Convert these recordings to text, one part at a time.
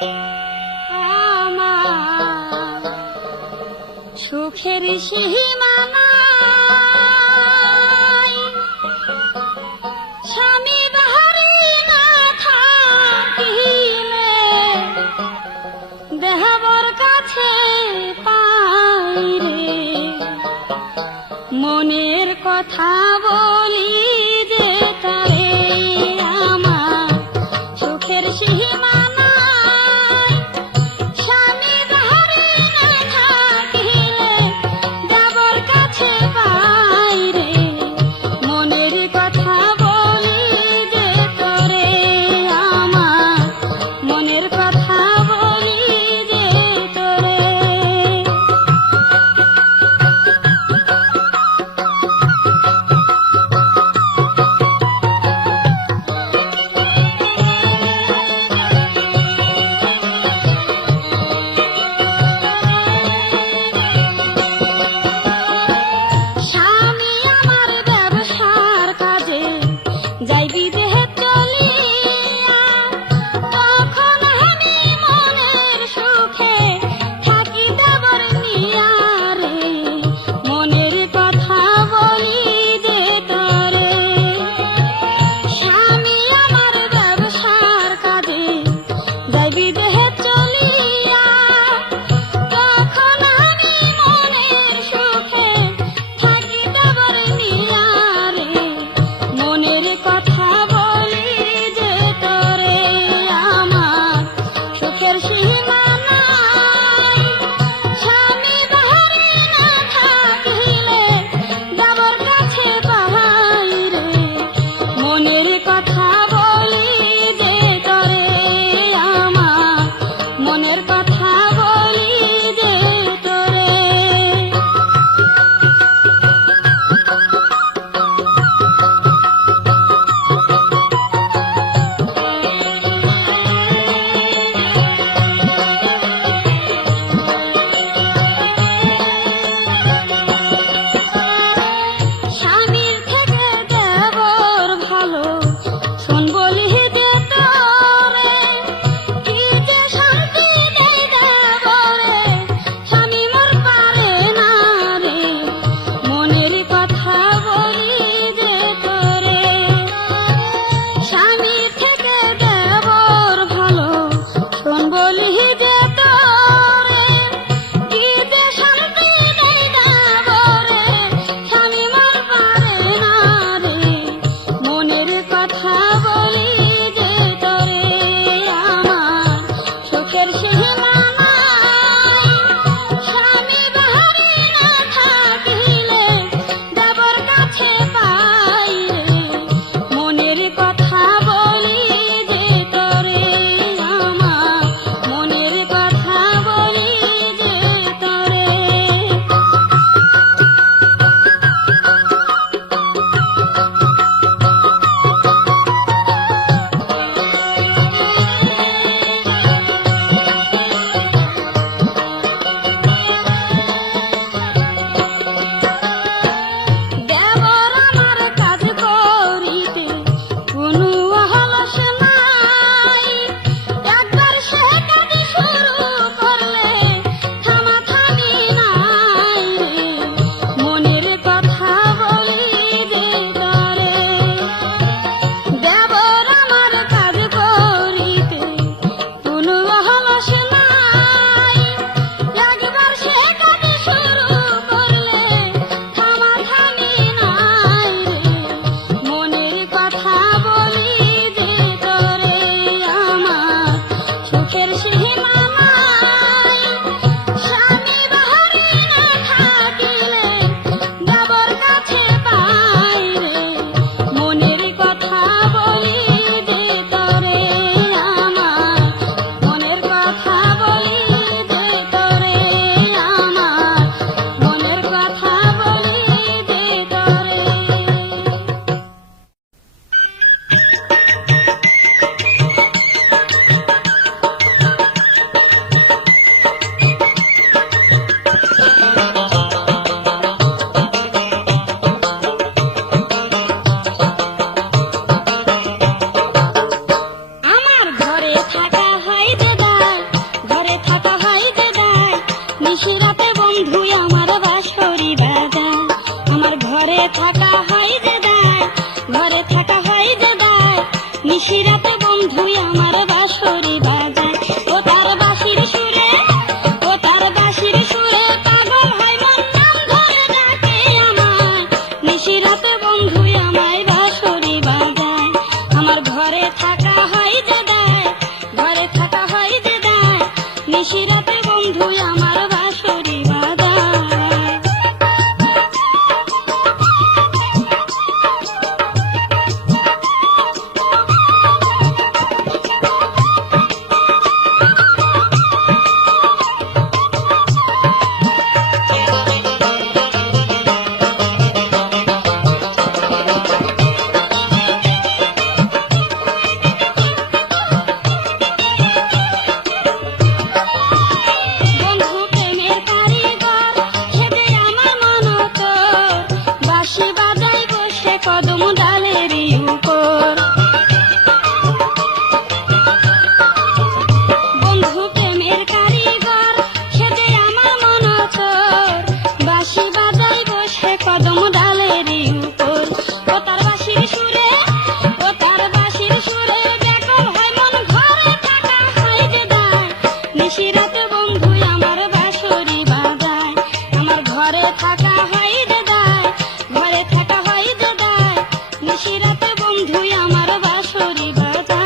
আমার সুখের সীমানা নাই, স্বামী বাহারি না থাকিলে দেহবর কাছে পাই রে। মনের কথা বলি যে তারে, আমার সুখের সীমা নাই, স্বামী বাহারি না থাকিলে দেবর কাছে পাই রে। মনের কথা বলি যে তোরে, আমার মনের কথা বলি যে তোরে। নিশিরাতে বন্ধু আমার বাঁশরি বাজায়। বন্ধু প্রেমের কারিগর খেদে আমার মনতর, বাঁশি বাজাই বসে কদম ডালেরই উপর। বন্ধু প্রেমের কারিগর খেদে আমার মনতর, বাঁশি বাজাই বসে কদম ডালেরই উপর। ও তার বাঁশির সুরে, ও তার বাঁশির সুরে ব্যাকুল হয় মন, ঘরে থাকা হয় যে দায়। নিশিরাতে বন্ধু আমার বাঁশরি বাজায়, আমার ঘরে থাকা হয় যে দায়, ঘরে থাকা হয় যে দায়। নিশিরাতে বন্ধু আমার বাঁশরি বাজায়।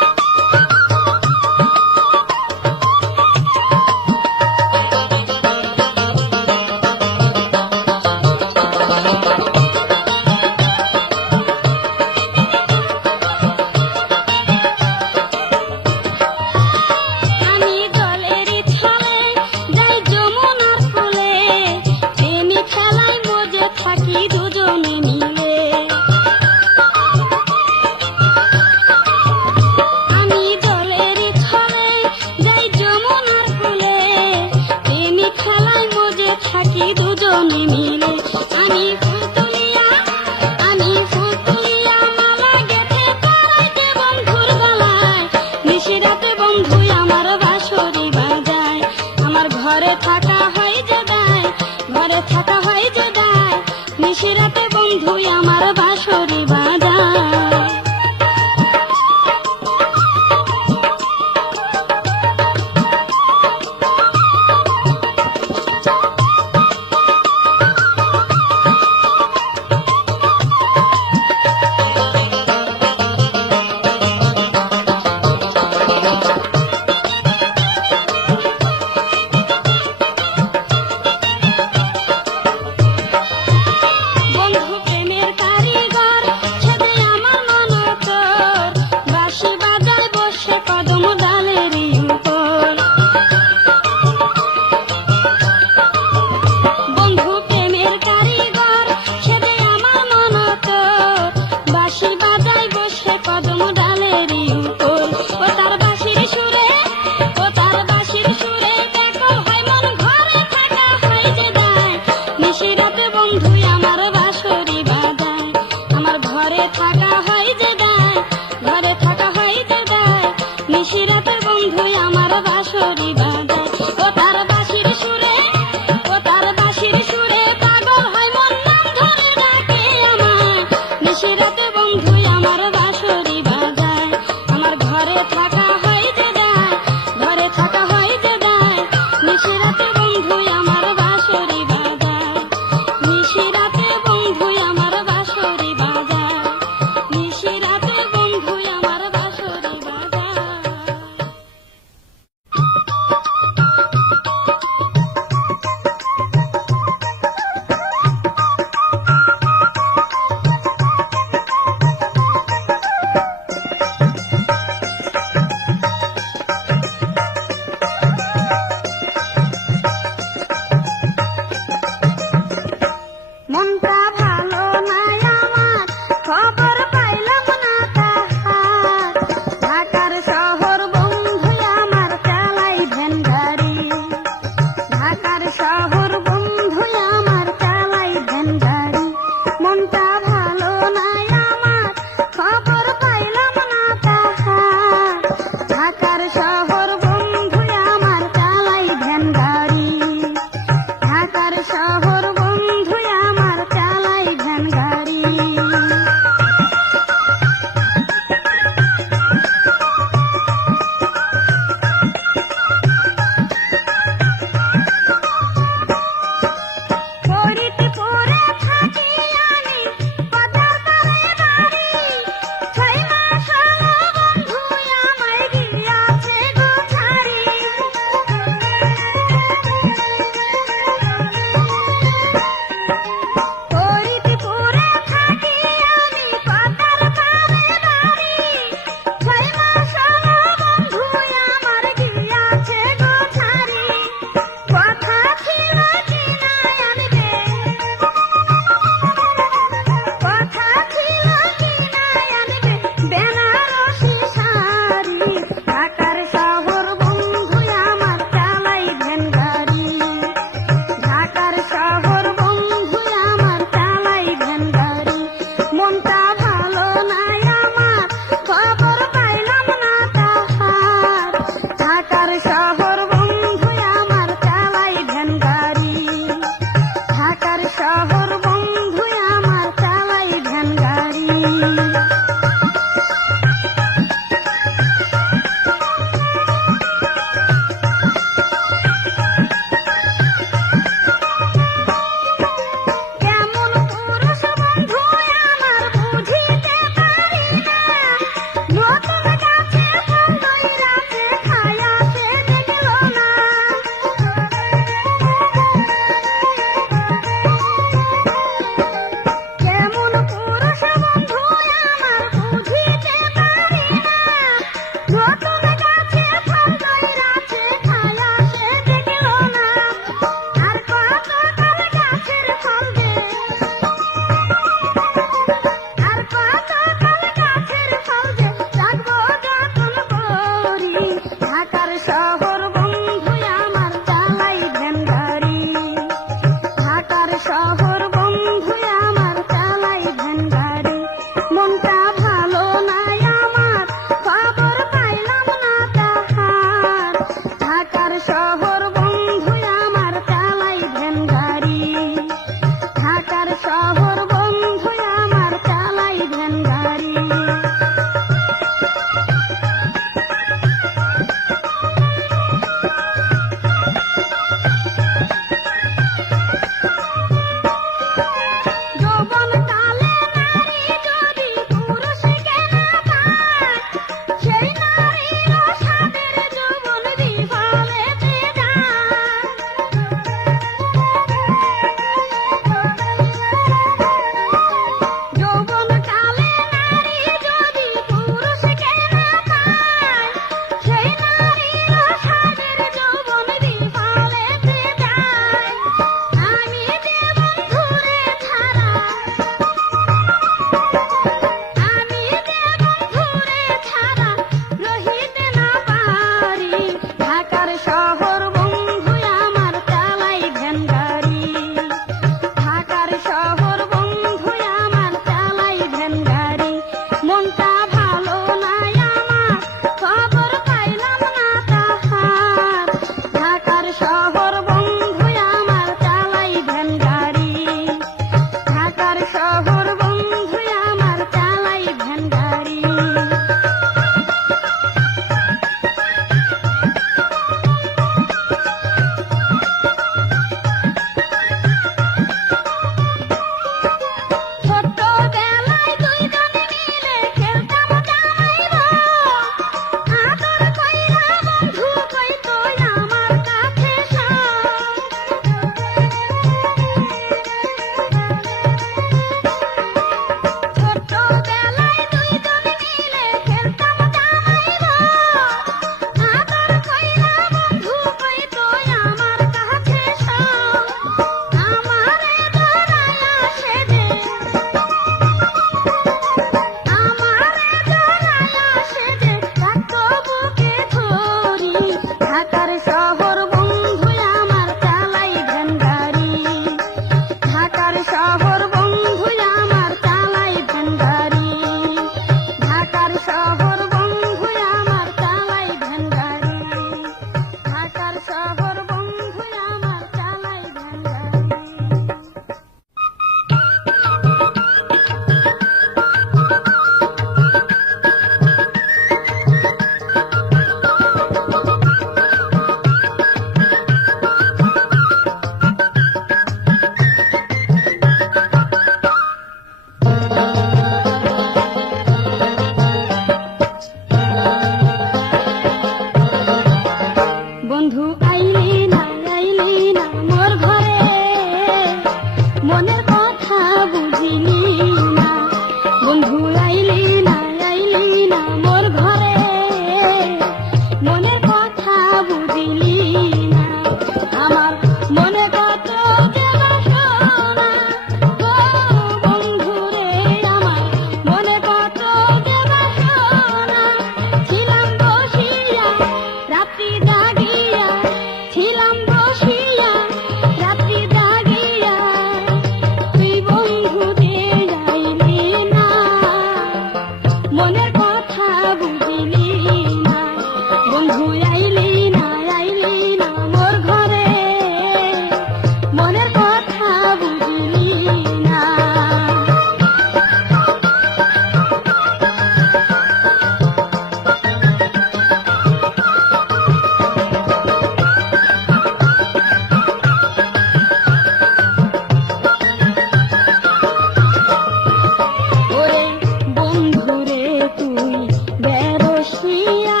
রসিয়া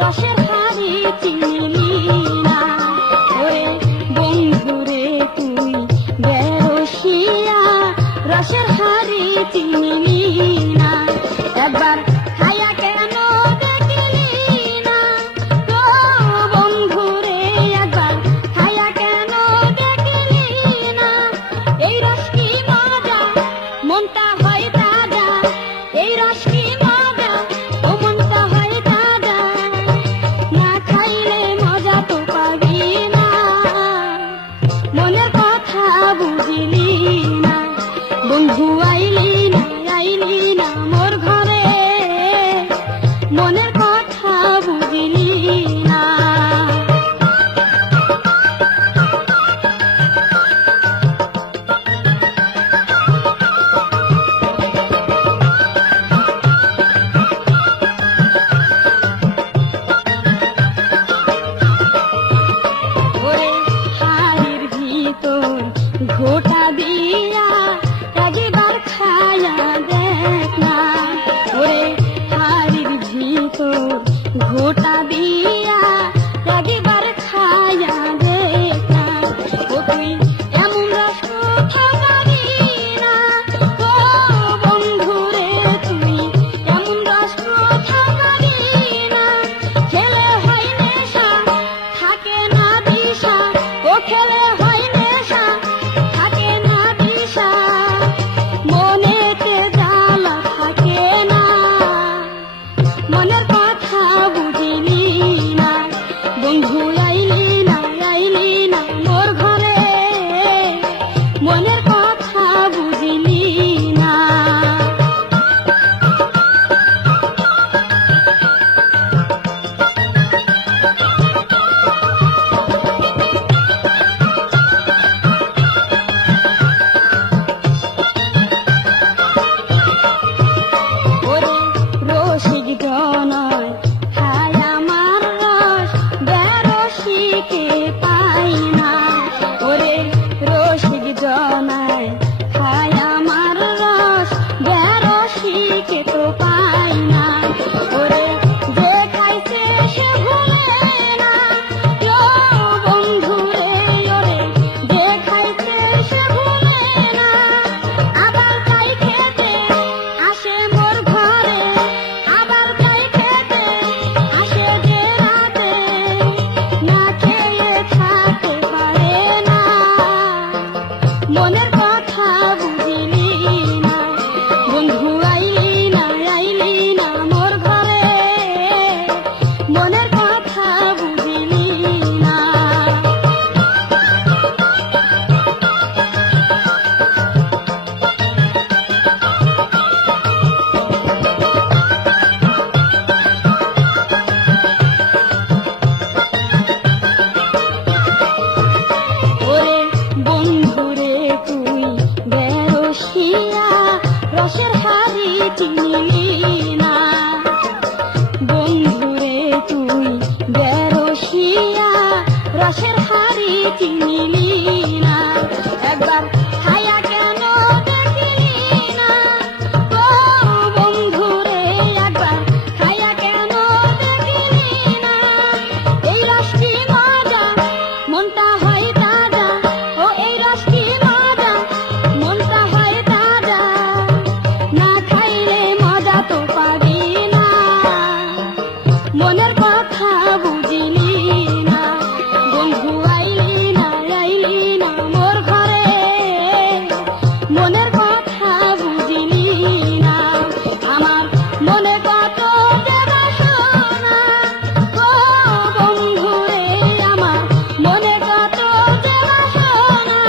রসের হাড়ি চিনিলি না। ওরে বন্ধুরে তুই বেরসিয়া রসের হাড়ি চিনিলি না। একবার খায়া কেন দেখলি না ও বন্ধুরে, একবার খায়া কেন দেখলি না। এই রস কি মজা, মনটা হয় তাজা, এই রস কি মজা, ও মনটা হয় তাজা। না খাইলে মজা তো পাবি না, মনের কথা বুঝিলি না। বন্ধু আইলি না, আইলি না মোর ঘরে, মনের কথা বুঝিলি না। ওরে হাড়ির ভিতর ঘোটা দিয়া একবার খায়া দেখ না। ওরে হাড়ির ভিতর ঘোটা দিয়া একবার খায়া দেখ না। ও তুই এমন রস কোথাও পাবি না, ও বন্ধুরে তুই এমন রস কোথাও পাবি না। খেলে হয় নেশা, থাকে না দিশা, ও খেলে হয় নেশা, থাকে না দিশা। মনেতে জ্বালা থাকে না, মনের কথা বুঝিলি না। বন্ধু আইলি না, আইলি না মোর ঘরে, মনের কথা বুঝিলি না। ওরে রসিক জনয় খায় আমার রস, বেরসিকে পাই না। ওরে রসিক জনয় খায় আমার রস, বেরসিকে তো পাই না। ওরে যে খাইছে সে ভুলে না, ও বন্ধুরে, ওরে যে খাইছে সে ভুলে না। আবার তাই খেতে আসে মোর ঘরে, আবার তাই খেতে আসে যে রাতে। না খেয়ে থাকতে পারে না, মনের কথা বুঝিলি না। বন্ধু আইলি না, আইলি না মোর ঘরে, মনের কথা বুঝিলি না। ওরে বন্ধুরে তুই বেরসিয়া রসের হাড়ি চিনিলি না। বন্ধুরে তুই বেরসিয়া রসের হাড়ি চিনিলি না। একবার খায়া কেন দেখলি না ও বন্ধুরে, একবার খায়া কেন দেখলি না। এই রস কি মজা, মনটা হয় তাজা, ও এই রস কি মজা, মনটা হয় তাজা। না খাইলে মজা তো পাবি না, মনের কথা বুঝিলি না। বন্ধু আইলি না, আইলি না মোর ঘরে, মনের কথা বুঝিলি না। আমার মনে কত যে বাসনা, ও বন্ধুরে, আমার মনে কত যে বাসনা।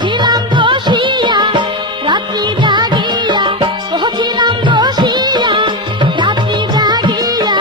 ছিলাম বসিয়া রাত্রি জাগিয়া, ও ছিলাম বসিয়া রাত্রি জাগিয়া।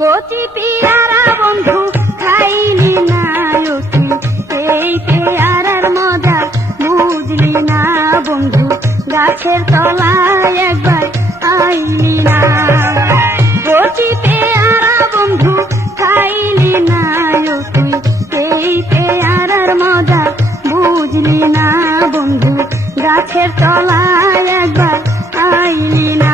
কচি পেয়ারা বন্ধু খাইলি না তুই, এই পেয়ারার মজা বুঝলি না বন্ধু, গাছের তলায় একবার আইলি না। কচি পেয়ারা বন্ধু খাইলি না তুই, এই পেয়ারার মজা বুঝলি না বন্ধু, গাছের তলায় একবার আইলি না।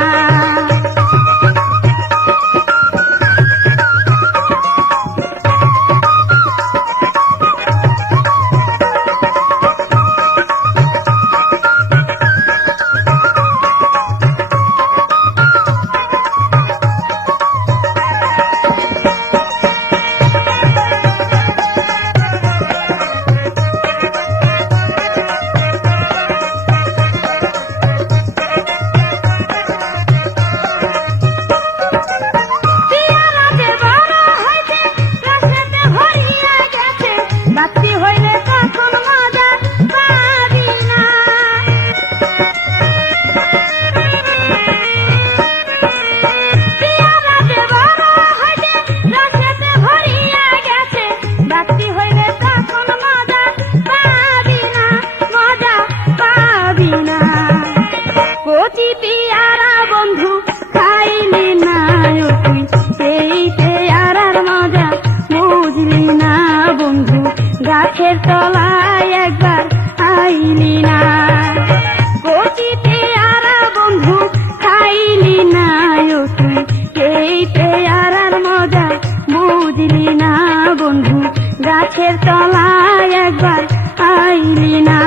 বাতি হইলে তখন মজা পাবি না। পেয়ারা যে বড় হইতে রসেতে ভরিয়া গেছে, বাতি হইলে তখন মজা পাবি না, মজা পাবি না। কচি পেয়ারা বন্ধু খাইলি না তুই, এই পেয়ারার মজা বুঝলি না বন্ধু, গাছের তলায় একবার আইলি না। কচি পেয়ারা বন্ধু খাইলি না তুই, এই পেয়ারার মজা বুঝলি না বন্ধু, গাছের তলায় একবার আইলি না।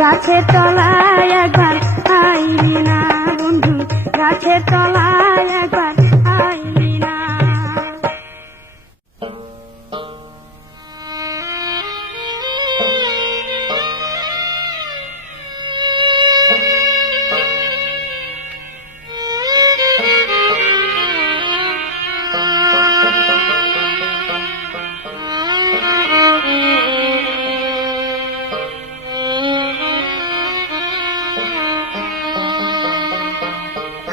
গাছের তলায় একবার আইলি না বন্ধু, গাছের তলায় একবার আইলি না।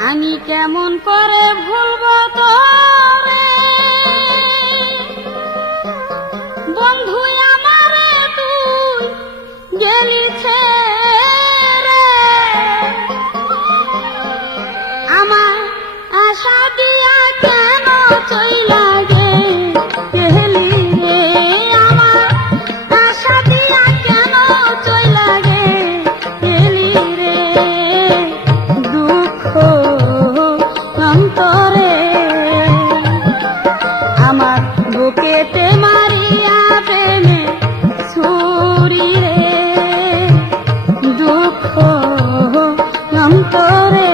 আমি কেমন করে ভুলবো তোরে বন্ধু আমারে তুই গেলি ছেড়ে, আমার আশা দিয়া কেন চইলা গেলি রে, আমার আশা দিয়া কেন চইলা গেলি রে। দুঃখ অন্তরে আমার বুকেতে মারিয়া প্রেমে ছুরি রে, দুঃখ অন্তরে।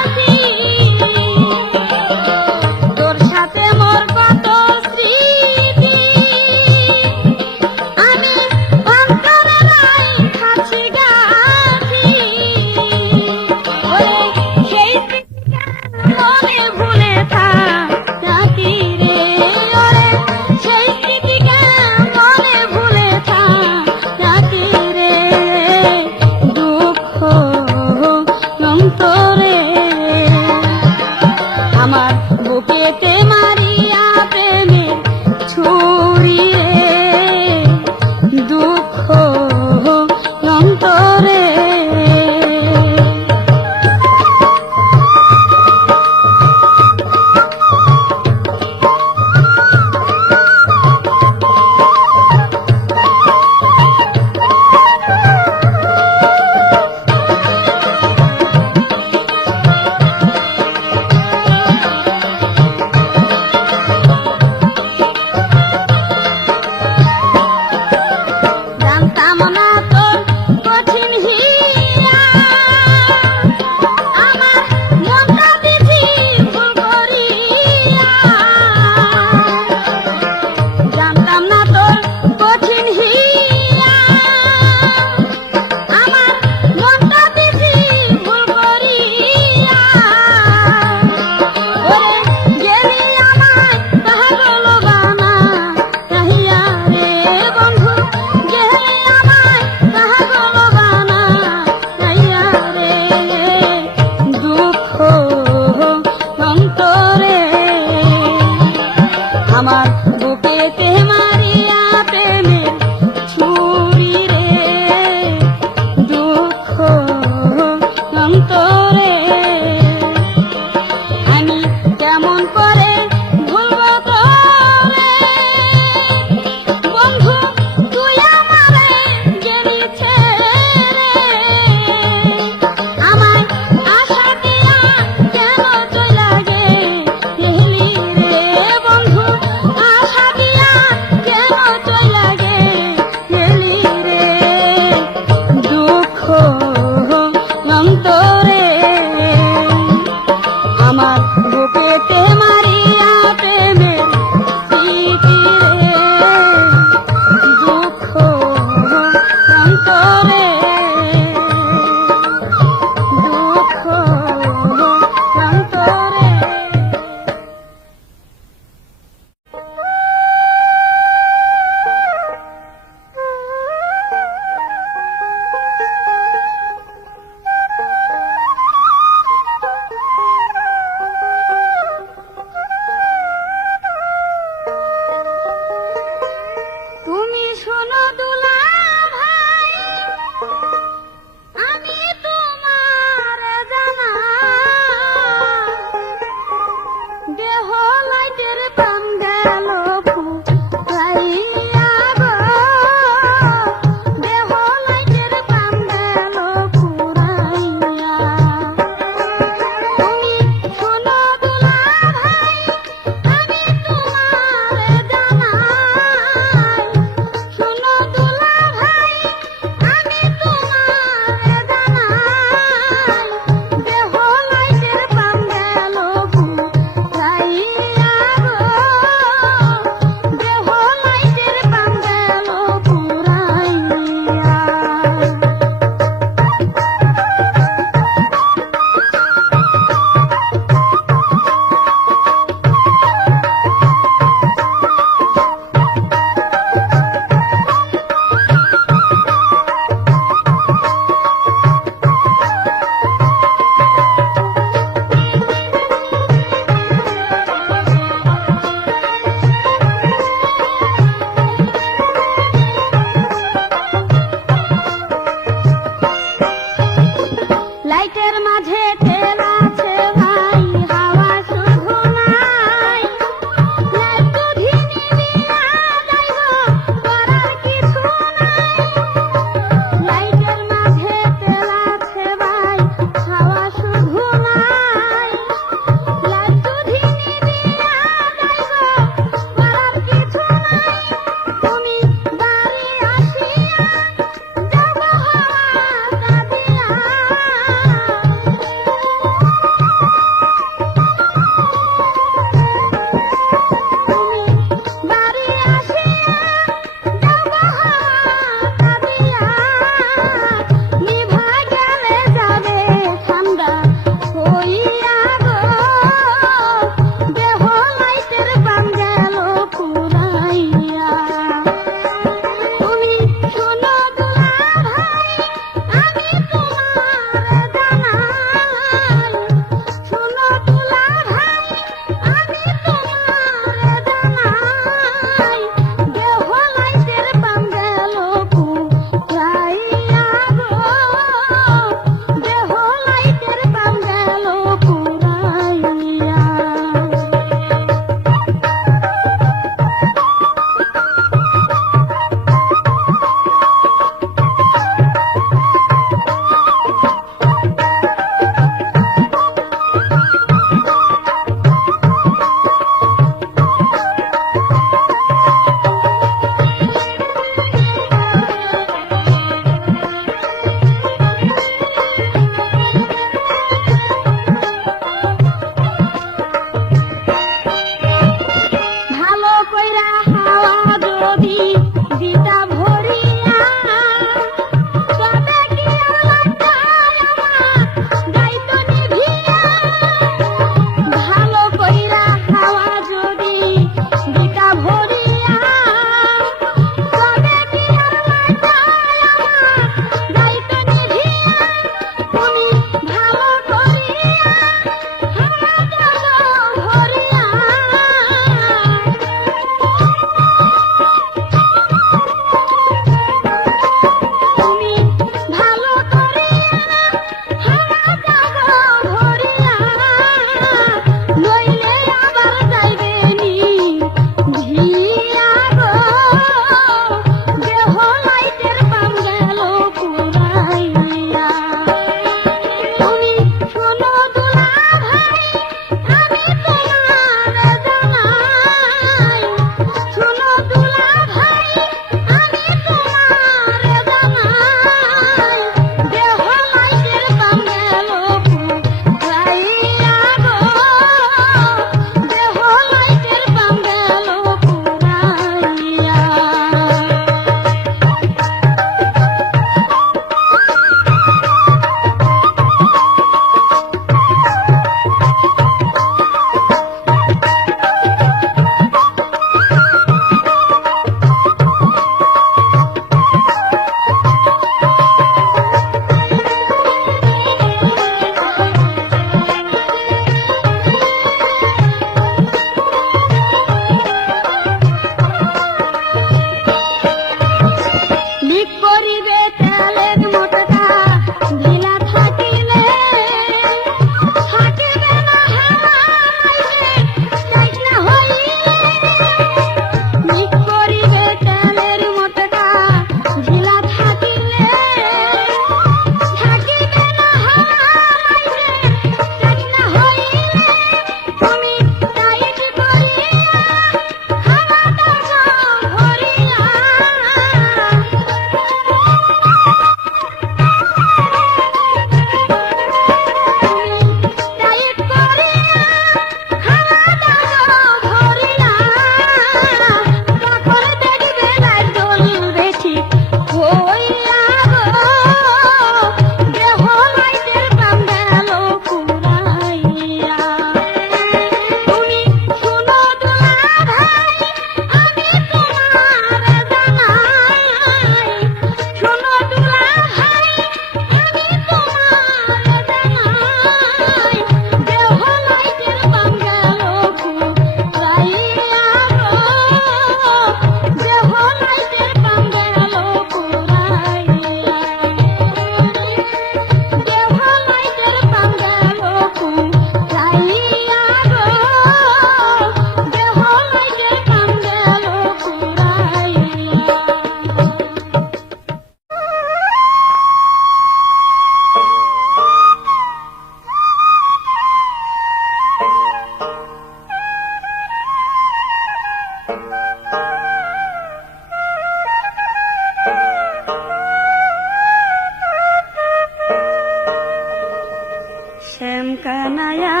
শ্যাম কানায়া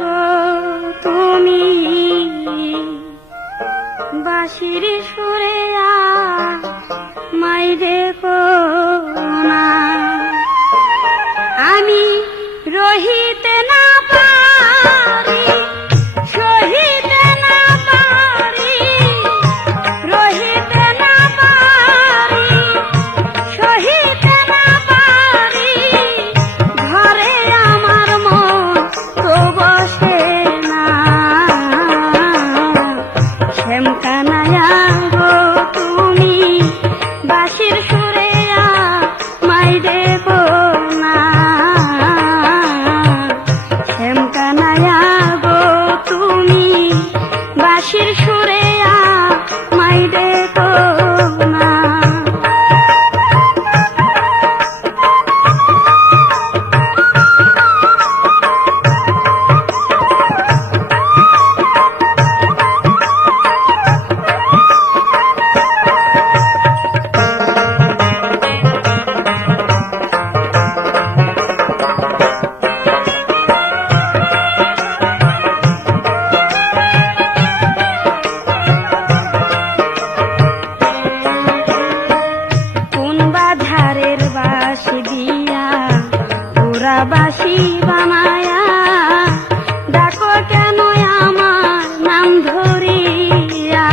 গো তুমি বাঁশির সুরে মাই দেখো না, আমি রহিতে না পারি, সহিতে না পারি, রহিতে না পারি, সহিতে না পারি, ঘরে আমার মন তো বসে না। শ্যাম কানায়া গো তুমি বাঁশির সুরে মাই দেখো না, শ্যাম কানায়া গো তুমি বাঁশির সুরে মাই দেখো না। বাঁশি বানায়া ডাকো কেন আমার নাম ধরিয়া,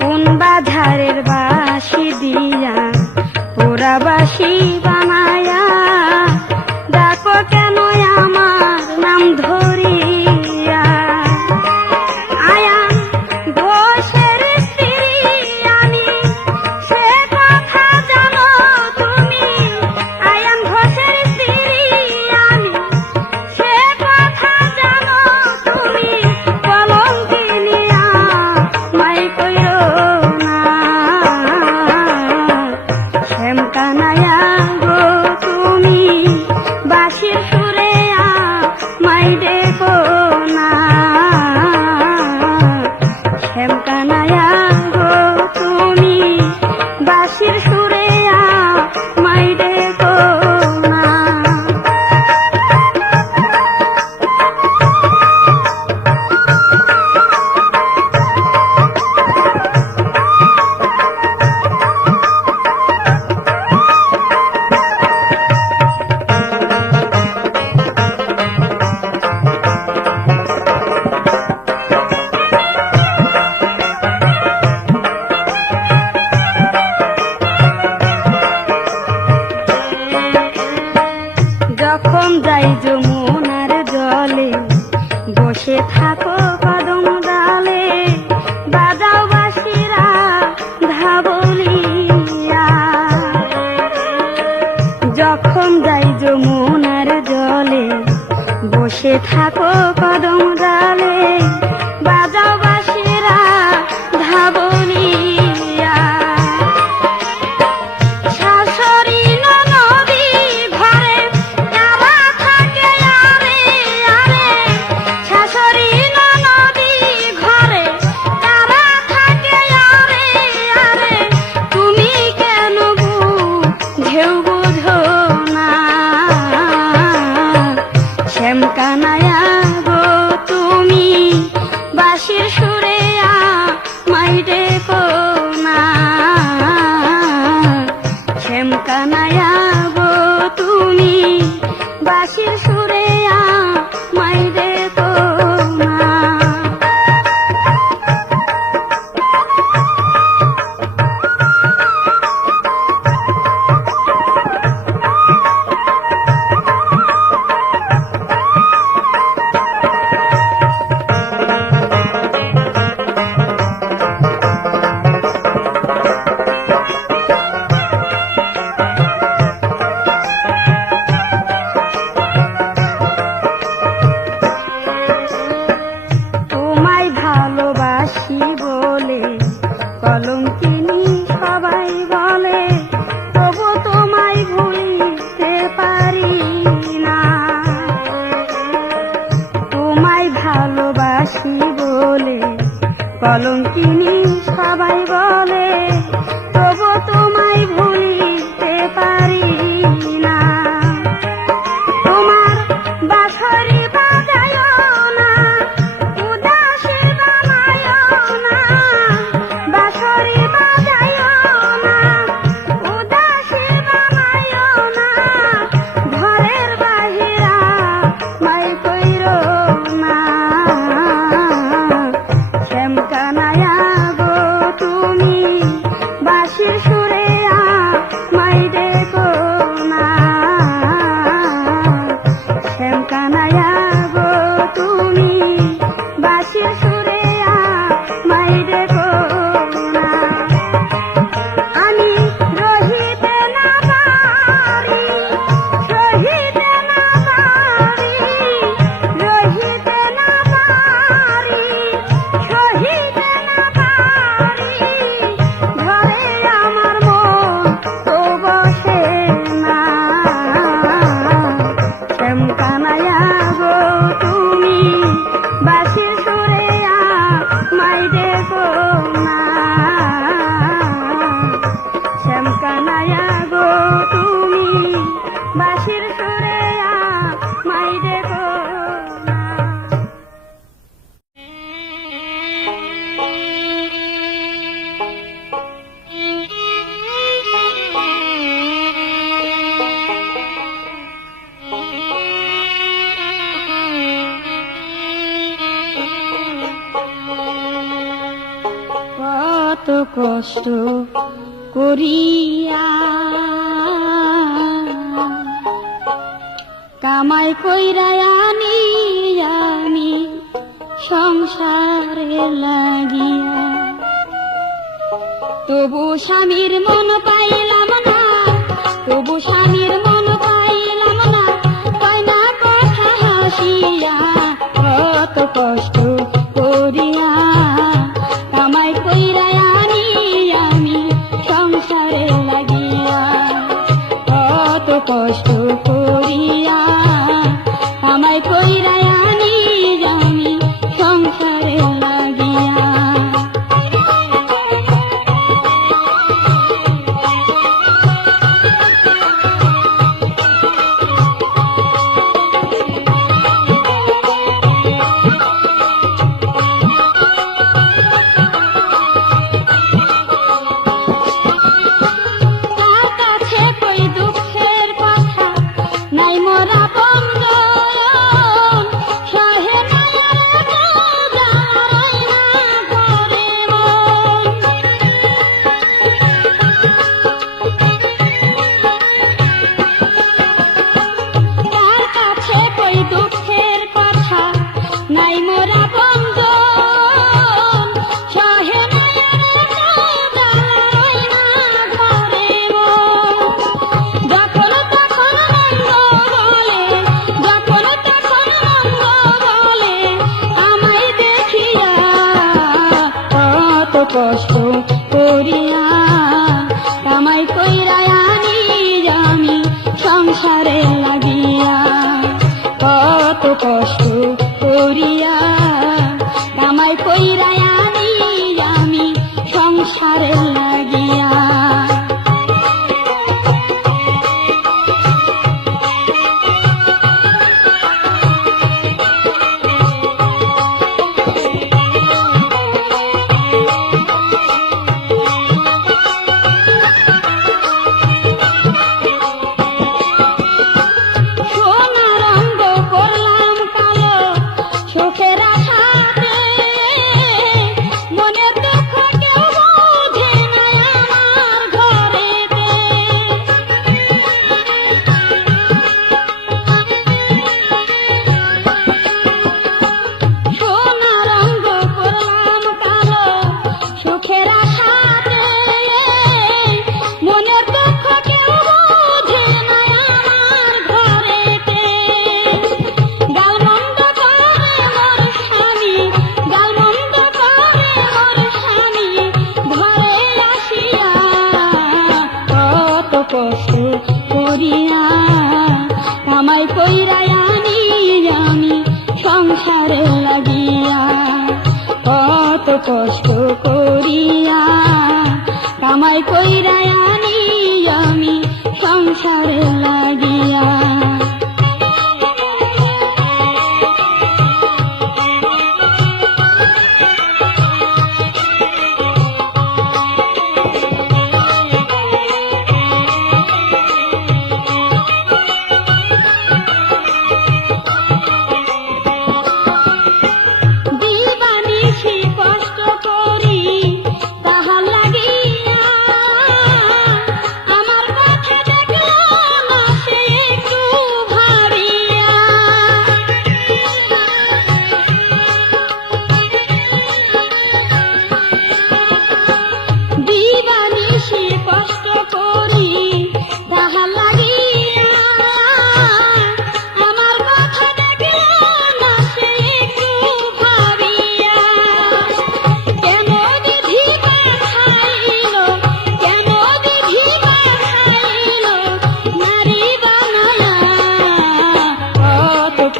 কোন বাধারের বাঁশি দিয়া ওরা বাঁশি বানায়া ডাকো কেন আমার নাম ধরিয়া। আয়া ঘোষের স্ত্রী আমি সে কথা জানো তুমি, ঘোষের স্ত্রী আমি সে কথা জানো তুমি, কলঙ্কিনিয়া মাই কইরো না। শ্যাম কানায়া গো তুমি বাঁশির সুরে মাই দেখো না, শ্যাম কানায়া গো তুমি বাঁশির সুরে মাই দেখো না। যখন যাই যমুনার জলে বসে থাকো কদম ডালে, বাজাও বাঁশিরা ধাবলিয়া। যখন যাই যমুনার জলে বসে থাকো কদম ডালে, বাজাও বাঁশিরা ধাবলিয়া। শাশুড়ি ননদি ঘরে কারা থাকে আরে আরে, শাশুড়ি ননদি ঘরে কারা থাকে আরে আরে, তুমি কেন ঢেউ বুঝো না। শ্যাম কানায়া গো তুমি বাঁশির সুরে মাই দেখো না, শ্যাম কানায়া গো তুমি বাঁশির সুরে মাই দেখো না। তোমায় ভালোবাসি বলে কলঙ্কিনী সবাই বলে, তবু তোমায় ভুলতে পারি না। তোমায় ভালোবাসি বলে কলঙ্কিনী সবাই বলে, তবু তোমায় ভুলিতে পারি না। তোমার বাঁশরি বাজায়ও না, উদাসী বানায়ও না, বাঁশরি বাজায়ও না, উদাসী বানায়ও না, ঘরের বাহিরা মাই কইরো না। শ্যামকানায়া গো তুমি বাঁশির সুরে মাই দেখো না। শ্যামকানায়া গো তুমি বাঁশির সুরে মাই দেখো না। আমি রহিতে না পারি, রহিতে না পারি, রহিতে না পারি, রহিতে না পারি, ঘরে আমার মন তো বসে না। শ্যামকানায়া গো তুমি বাঁশির সুরে মাই দেখো না। শ্যামকানায়া গো তুমি বাঁশির সুরে মাই দেখো না। কত কষ্ট করিয়া কামাই কইরা আনি আমি সংসারে লাগিয়া, তবু স্বামীর মন পাইলাম না, তবু স্বামীর মন পাইলাম না, কয় না কথা হাসিয়া। কত কষ্ট করিয়া কামাই কইরা আনি আমি সংসারে লাগিয়া, কত কষ্ট করিয়া কামাই কইরা আনি আমি সংসারে লাগিয়া। তার কাছে কই দুঃখের কথা নাই মোরা বন্ধন, সহে মায়ার বোঝাই না করে মন। তার কাছে কই দুঃখের কথা নাই মোরা বন্ধন, সহে মায়ার বোঝাই না করে মন। যখন তখন মন্দ বলে, যখন তখন মন্দ বলে আমায় দেখিয়া, কত কষ্ট করিয়া কামাই কইরা আনি আমি সংসারে লাগিয়া, কত কষ্ট করিয়া কামাই কইরা আনি আমি সংসারে লাগিয়া। কষ্ট করিয়া কামাই কইরা আনি আমি সংসারে লাগিয়া।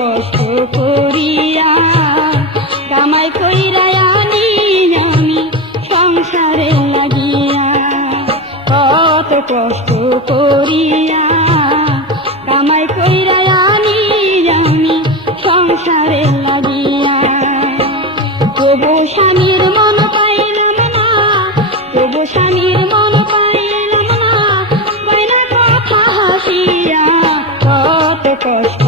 কষ্ট করিয়া কামাই কইরা আনি আমি সংসারে লাগিয়া। কত কষ্ট করিয়া কামাই কইরা আনি আমি সংসারে লাগিয়া। তবু স্বামীর মন পাইলাম না, তবু স্বামীর মন পাইলাম না, কইনা কথা হাসিয়া। কত কষ্ট